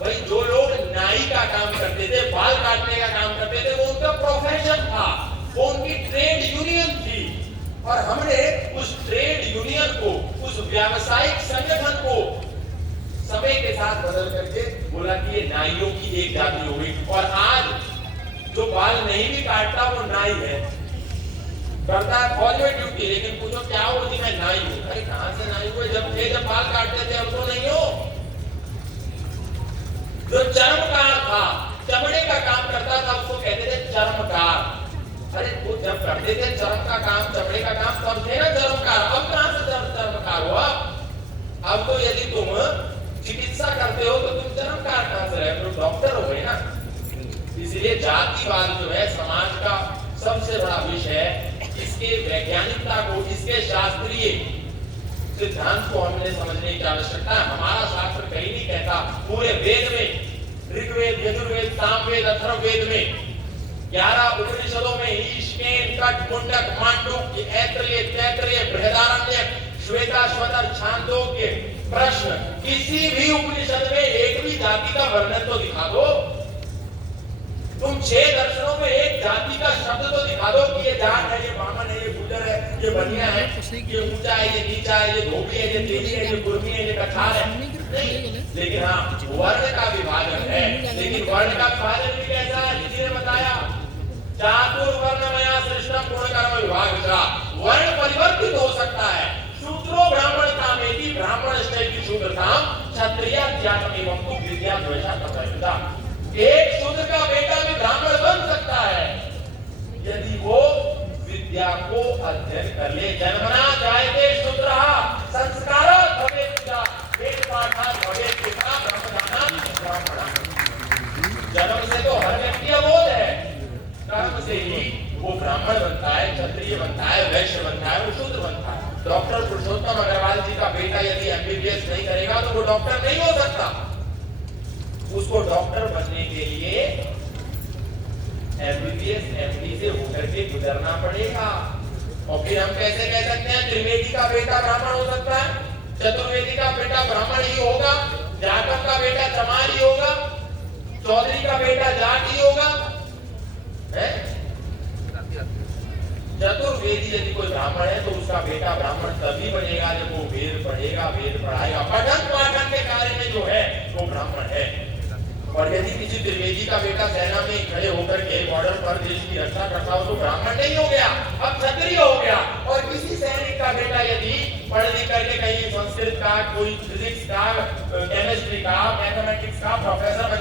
भाई जो लोग नाई का काम करते थे, बाल काटने का काम करते थे, वो उनका प्रोफेशन था, वो उनकी ट्रेड यूनियन थी। और हमने उस ट्रेड यूनियन को, उस व्यावसायिक संगठन को समय के साथ बदल करके बोला कि ये नाइयों की एक जाति हो गई। और आज जो बाल नहीं भी काटता वो नाई है, करता है फौज में ड्यूटी, लेकिन पूछो क्या हो जी, मैं नाई हूं। अरे कहां से नाई हुए? जब बाल काटते थे, अब तो नहीं हो। जो चर्मकार था, चमड़े का काम करता था, उसको कहते थे चर्मकार। अरे वो जब करते थे चर्म का काम, चमड़े का काम, तब थे ना चर्मकार। अब कहां से चर्मकार हुआ? अब तो यदि तुम चिकित्सा करते हो तो तुम चर्मकार कहां से रहे? तो डॉक्टर हो गए ना। इसलिए जातिवाद जो है समाज का सबसे बड़ा विषय है। इसके वैज्ञानिकता को, इसके शास्त्रीय सिद्धांत को हमने समझने की आवश्यकता है। हमारा शास्त्र कहीं नहीं कहता, पूरे वेद में, ऋग्वेद, यजुर्वेद, सामवेद, अथर्ववेद में 11 उपनिषदों में ईशकेन, कट, मुंडक, मांडुक्य, ऐतरेय, तैतरेय, बृहदारण्यक, श्वेताश्वतर, छांदोग्य, प्रश्न, किसी भी उपनिषद में एक भी जाति का वर्णन तो दिखा दो। तुम 6 दर्शनों में एक जाति का शब्द तो दिखा दो कि ये जाट है, ये बामन है, ये गुजर है, ये बनिया है, ये ऊंचा है, ये नीचा है, ये धोबी है, ये तेली है, ये कुर्मी है, ये कछार है। नहीं, लेकिन हाँ वर्ण का विभाजन है। लेकिन वर्ण का विभाजन भी कैसा है? किसी ने बताया, चातुर्वर्णमया सृष्टम गुणकर्म विभागः। वर्ण परिवर्तित हो सकता है। शूद्रो ब्राह्मण कामेति ब्राह्मण श्रेष्ठ शूद्रताम क्षत्रिय ज्ञातमेवं तु विद्या द्वेषा तपस्या। एक शूद्र का बेटा भी ब्राह्मण बन सकता है यदि वो विद्या को अध्ययन कर ले। जन्मना जायते शूद्रः संस्कारात् भवेत् वेदपाठात् भवेत् पिता ब्रह्मज्ञानात् ब्राह्मणः। जन्म से तो हर व्यक्ति अबोध है, कर्म से ही वो ब्राह्मण बनता है, क्षत्रिय बनता है, वैश्य बनता है, वो शूद्र बनता है। डॉक्टर पुरुषोत्तम अग्रवाल जी का बेटा यदि एमबीबीएस नहीं करेगा तो वो डॉक्टर नहीं हो सकता। उसको डॉक्टर बनने के लिए एमबीबीएस एमडी से होकर के गुजरना पड़ेगा। और फिर हम कैसे कह सकते हैं त्रिवेदी का बेटा ब्राह्मण हो सकता है, चतुर्वेदी का बेटा ब्राह्मण ही होगा, जाटव का बेटा चमार ही होगा, चौधरी का बेटा जाट ही होगा? चतुर्वेदी यदि कोई ब्राह्मण है तो उसका बेटा ब्राह्मण तभी बनेगा जब वो वेद पढ़ेगा, वेद पढ़ाएगा, पठन पाठन के कार्य में जो है वो ब्राह्मण है। और यदि किसी त्रिवेदी का बेटा सेना में खड़े होकर के बॉर्डर पर देश की रक्षा करता हो तो ब्राह्मण नहीं हो गया, अब क्षत्रिय हो गया। और किसी सैनिक का बेटा यदि पढ़ लिख करके कहीं संस्कृत का, कोई फिजिक्स का, केमिस्ट्री का, मैथमेटिक्स का प्रोफेसर